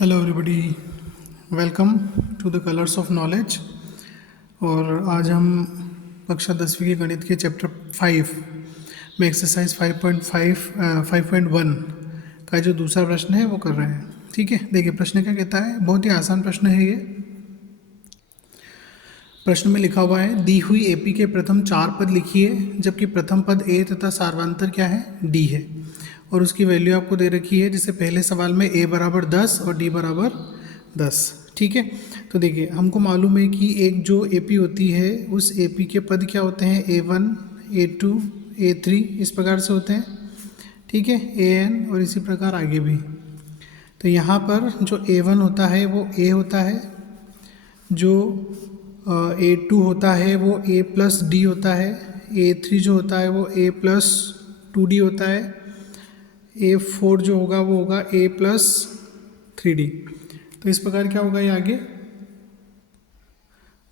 Hello everybody, welcome to the colours of knowledge. और आज हम कक्षा 10वीं के गणित के चैप्टर 5 में एक्सरसाइज 5.1 का जो दूसरा प्रश्न है वो कर रहे हैं। ठीक है, देखिए प्रश्न क्या कहता है। बहुत ही आसान प्रश्न है ये। प्रश्न में लिखा हुआ है, दी हुई एपी के प्रथम 4 पद लिखिए जबकि प्रथम पद ए तथा सार्वंतर क्या है, डी है। और उसकी वैल्यू आपको दे रखी है, जैसे पहले सवाल में a बराबर 10 और d बराबर 10। ठीक है, तो देखिए हमको मालूम है कि एक जो AP होती है उस AP के पद क्या होते हैं, A1 A2 A3 इस प्रकार से होते हैं। ठीक है, AN और इसी प्रकार आगे भी। तो यहाँ पर जो A1 होता है वो A होता है, जो A2 होता है वो A प्लस D होता है, A3 जो होता है वो A प्लस 2D होता है, A4 जो होगा वो होगा A प्लस 3D। तो इस प्रकार क्या होगा, ये आगे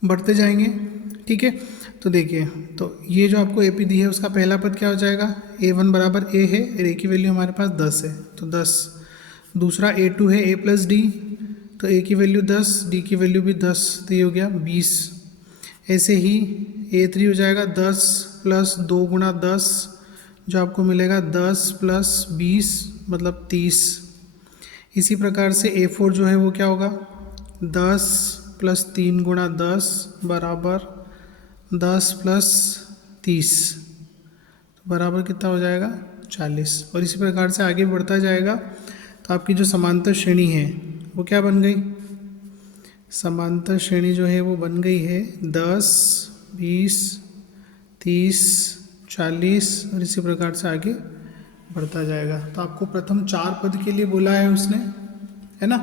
बढ़ते जाएंगे। ठीक है, तो देखिए, तो ये जो आपको AP दी है उसका पहला पद क्या हो जाएगा, A1 बराबर A है और A की वैल्यू हमारे पास 10 है तो 10। दूसरा A2 है A प्लस D, तो A की वैल्यू 10, D की वैल्यू भी 10, तो ये हो गया 20। ऐसे ही A3 हो जाएगा 10 प्लस 2 गुणा 10, जो आपको मिलेगा 10 प्लस 20 मतलब 30। इसी प्रकार से A4 जो है वो क्या होगा, 10 प्लस 3 गुणा 10 बराबर 10 प्लस 30, तो बराबर कितना हो जाएगा, 40। और इसी प्रकार से आगे बढ़ता जाएगा। तो आपकी जो समांतर श्रेणी है वो क्या बन गई, समांतर श्रेणी जो है वो बन गई है 10 20 30 40 और इसी प्रकार से आगे बढ़ता जाएगा। तो आपको प्रथम 4 पद के लिए बोला है उसने, है ना।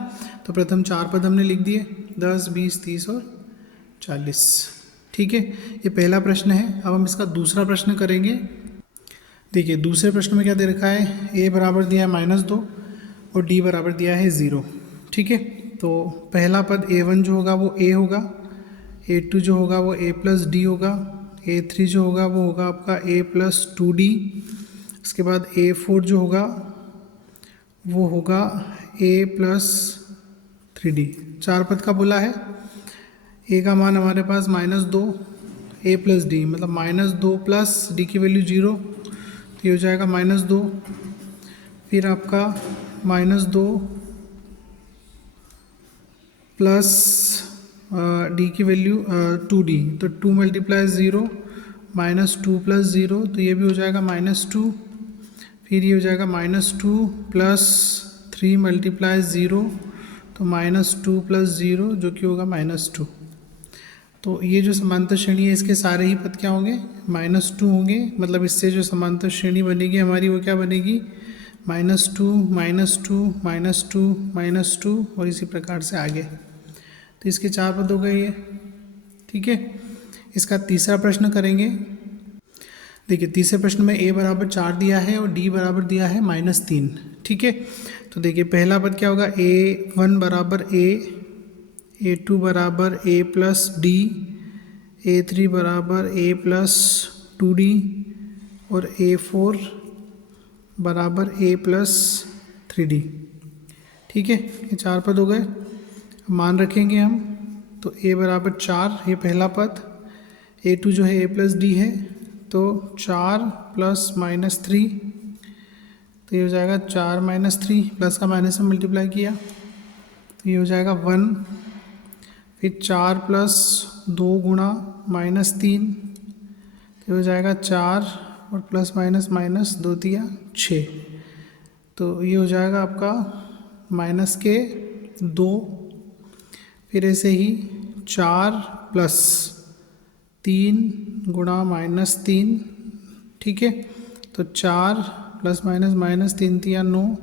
तो प्रथम 4 पद हमने लिख दिए, 10 20 30 और 40। ठीक है, ये पहला प्रश्न है। अब हम इसका दूसरा प्रश्न करेंगे। देखिए दूसरे प्रश्न में क्या दे रखा है, A बराबर दिया है -2 और D बराबर दिया है 0। ठीक है, तो पहला पद A1 जो होगा वो A होगा, A2 जो होगा वो A प्लस D होगा, A3 जो होगा वो होगा आपका A प्लस 2D। इसके बाद A4 जो होगा वो होगा A प्लस 3D। 4 पद का बोला है। A का मान हमारे पास -2, A प्लस D मतलब -2 प्लस D की वैल्यू 0, तो ये हो जाएगा -2। फिर आपका -2 प्लस D की वैल्यू 2D, तो 2 मल्टीप्लाई 0 -2 प्लस 0, तो ये भी हो जाएगा -2। फिर ये हो जाएगा -2 प्लस 3 मल्टीप्लाई 0, तो -2 प्लस 0 जो कि होगा -2। तो ये जो समांतर श्रेणी है इसके सारे ही पद क्या होंगे, -2 होंगे। मतलब इससे जो समांतर श्रेणी बनेगी हमारी वो क्या बनेगी, -2 -2 -2 -2 और इसी प्रकार से आगे। तो इसके 4 पद हो गए ये। ठीक है, इसका तीसरा प्रश्न करेंगे। देखिए तीसरे प्रश्न में A बराबर 4 दिया है और D बराबर दिया है -3। ठीक है, तो देखिए पहला पद क्या होगा, A1 बराबर A, A2 बराबर A प्लस D, A3 बराबर A प्लस 2D और A4 बराबर A प्लस 3D। ठीक है, ये 4 पद हो गए। मान रखेंगे हम, तो A बराबर 4 ये पहला पद, A2 जो है A प्लस D है, तो 4 प्लस -3, तो ये हो जाएगा 4 -3, प्लस का माइनस में मल्टीप्लाई किया तो ये हो जाएगा 1। फिर 4 प्लस 2 गुणा -3, तो ये हो जाएगा 4 और प्लस माइनस माइनस 2 दिया 6, तो ये हो जाएगा आपका -2। फिर ऐसे ही 4 प्लस 3 गुणा -3। ठीक है, तो 4 प्लस माइनस 3 3 9,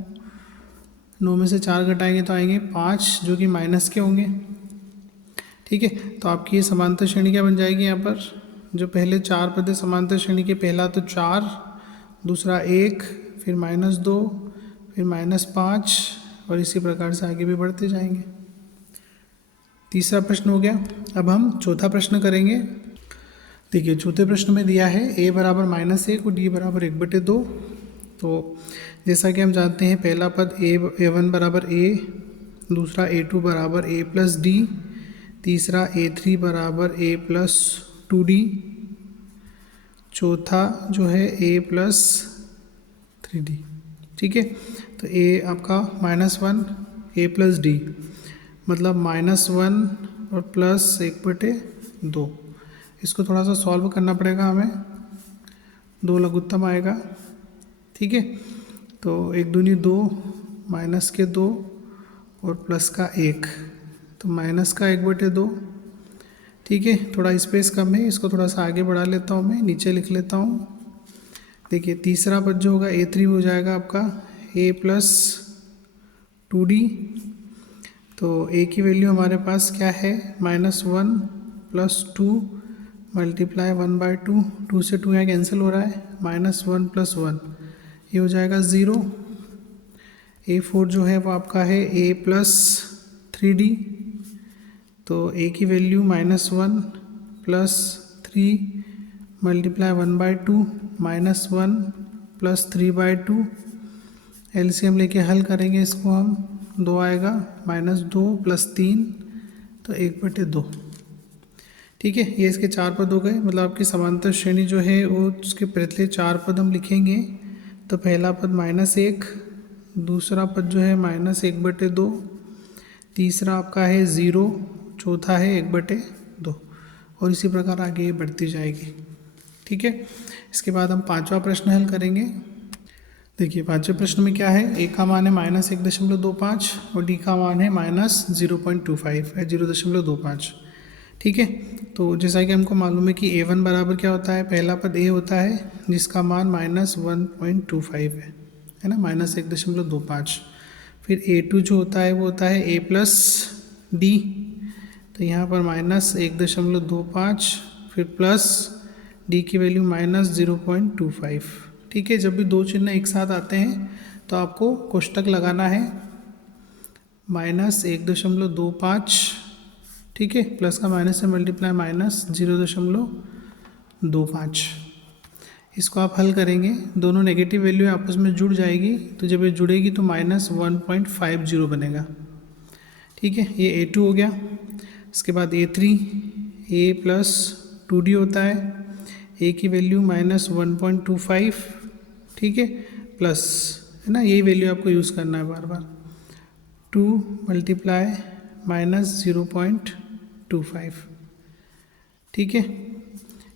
9 में से 4 घटाएंगे तो आएंगे 5 जो कि माइनस के होंगे। ठीक है, तो आपकी ये समांतर श्रेणी क्या बन जाएगी, यहाँ पर जो पहले 4 पद है समांतर श्रेणी के, पहला तो 4, दूसरा 1, फिर -2, फिर -5 और इसी प्रकार से आगे भी बढ़ते जाएंगे। तीसरा प्रश्न हो गया। अब हम चौथा प्रश्न करेंगे। देखिए चौथे प्रश्न में दिया है A बराबर -1 और D बराबर 1/2। तो जैसा कि हम जानते हैं पहला पद A1 बराबर A दूसरा A2 बराबर A प्लस डी, तीसरा A3 बराबर A प्लस 2D, चौथा जो है A प्लस 3D। ठीक है, तो A आपका -1 A प्लस डी, मतलब -1 और प्लस 1/2। इसको थोड़ा सा सॉल्व करना पड़ेगा हमें, 2 लघुत्तम आएगा। ठीक है, तो 1 दूनी 2, माइनस के 2 और प्लस का 1, तो माइनस का 1/2। ठीक है, थोड़ा स्पेस कम है, इसको थोड़ा सा आगे बढ़ा लेता हूँ, मैं नीचे लिख लेता हूँ। देखिए तीसरा पद जो होगा A3 हो जाएगा आपका A प्लस 2D। तो A की वैल्यू हमारे पास क्या है, -1 प्लस 2 मल्टीप्लाई 1/2, 2 से 2 यहाँ कैंसिल हो रहा है, -1 प्लस 1 ये हो जाएगा 0। A4 जो है वो आपका है A प्लस 3D। तो A की value -1 plus 3 multiply 1/2 -1 plus 3/2। LCM लेके हल करेंगे इसको हम, 2 आएगा, -2 प्लस 3 तो 1/2। ठीक है, ये इसके 4 पद हो गए। मतलब आपकी समांतर श्रेणी जो है वो उसके पहले 4 पद हम लिखेंगे। तो पहला पद -1, दूसरा पद जो है -1/2, तीसरा आपका है 0, चौथा है 1/2 और इसी प्रकार आगे ये बढ़ती जाएगी। ठीक है, इसके बाद हम 5वां प्रश्न हल करेंगे। देखिए 5वें प्रश्न में क्या है, ए का मान है -1.25 और डी का मान है -0.25 है, 0.25। ठीक है, तो जैसा कि हमको मालूम है कि A1 बराबर क्या होता है, पहला पद A होता है जिसका मान -1.25 है ना, -1.25। फिर A2 जो होता है वो होता है A प्लस डी, तो यहाँ पर -1.25, फिर प्लस डी की वैल्यू -0.25। ठीक है, जब भी दो चिन्ह एक साथ आते हैं तो आपको कोष्टक लगाना है, -1.25। ठीक है, प्लस का माइनस से मल्टीप्लाई -0.25। इसको आप हल करेंगे, दोनों नेगेटिव वैल्यू आपस में जुड़ जाएगी, तो जब ये जुड़ेगी तो -1.50 बनेगा। ठीक है, ये A2 हो गया। इसके बाद A3 A प्लस 2D होता है, A की वैल्यू -1.25। ठीक है, प्लस है ना, यही वैल्यू आपको यूज़ करना है बार बार, 2 मल्टीप्लाई -0.25। ठीक है,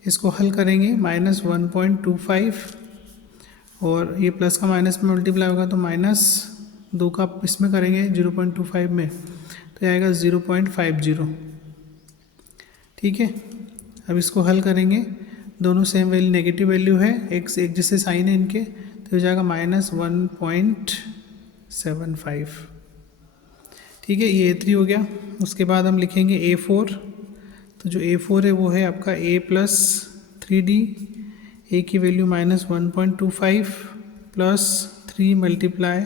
इसको हल करेंगे, -1.25 और ये प्लस का माइनस में मल्टीप्लाई होगा तो -2 का इसमें करेंगे 0.25 में, तो आएगा 0.50। ठीक है, अब इसको हल करेंगे, दोनों सेम वैल्यू नेगेटिव वैल्यू है, एक जैसे साइन है इनके, तो हो जाएगा -1.75। ठीक है, ये A3 हो गया। उसके बाद हम लिखेंगे A4, तो जो A4 है वो है आपका A प्लस 3D, A की वैल्यू -1.25 प्लस 3 मल्टीप्लाई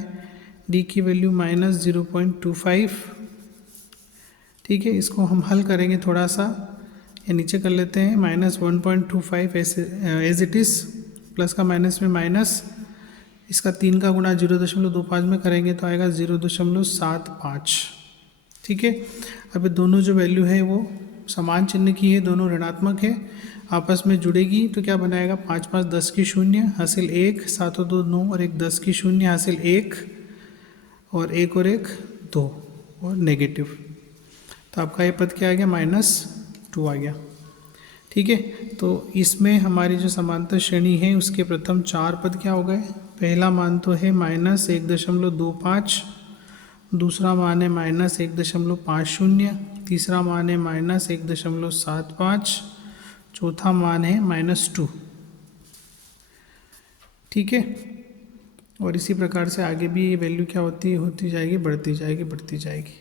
D की वैल्यू -0.25। ठीक है, इसको हम हल करेंगे थोड़ा सा, या नीचे कर लेते हैं, -1.25 एज इट इज़, प्लस का माइनस में माइनस, इसका 3 का गुणा 0.25 में करेंगे तो आएगा 0.75। ठीक है, अब दोनों जो वैल्यू है वो समान चिन्ह की है, दोनों ऋणात्मक है, आपस में जुड़ेगी तो क्या बनाएगा, 5 5 10 की 0 हासिल 1, 7 और 2 9 और 1 10 की 0 हासिल 1 और 1 और 1 2 और नेगेटिव, तो आपका ये पद क्या आ गया, -2 आ गया। ठीक है, तो इसमें हमारी जो समांतर श्रेणी है उसके प्रथम 4 पद क्या हो गए, पहला मान तो है -1.25, दूसरा मान है -1.50, तीसरा मान है -1.75, चौथा मान है -2। ठीक है, और इसी प्रकार से आगे भी ये वैल्यू क्या होती जाएगी, बढ़ती जाएगी।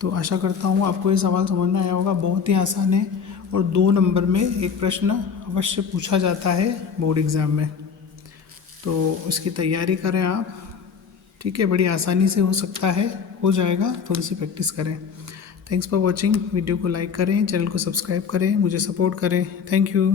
तो आशा करता हूँ आपको ये सवाल समझ में आया होगा, बहुत ही आसान है और 2 नंबर में एक प्रश्न अवश्य पूछा जाता है बोर्ड एग्ज़ाम में, तो उसकी तैयारी करें आप। ठीक है, बड़ी आसानी से हो सकता है, हो जाएगा, थोड़ी सी प्रैक्टिस करें। थैंक्स फॉर वॉचिंग, वीडियो को लाइक करें, चैनल को सब्सक्राइब करें, मुझे सपोर्ट करें। Thank you.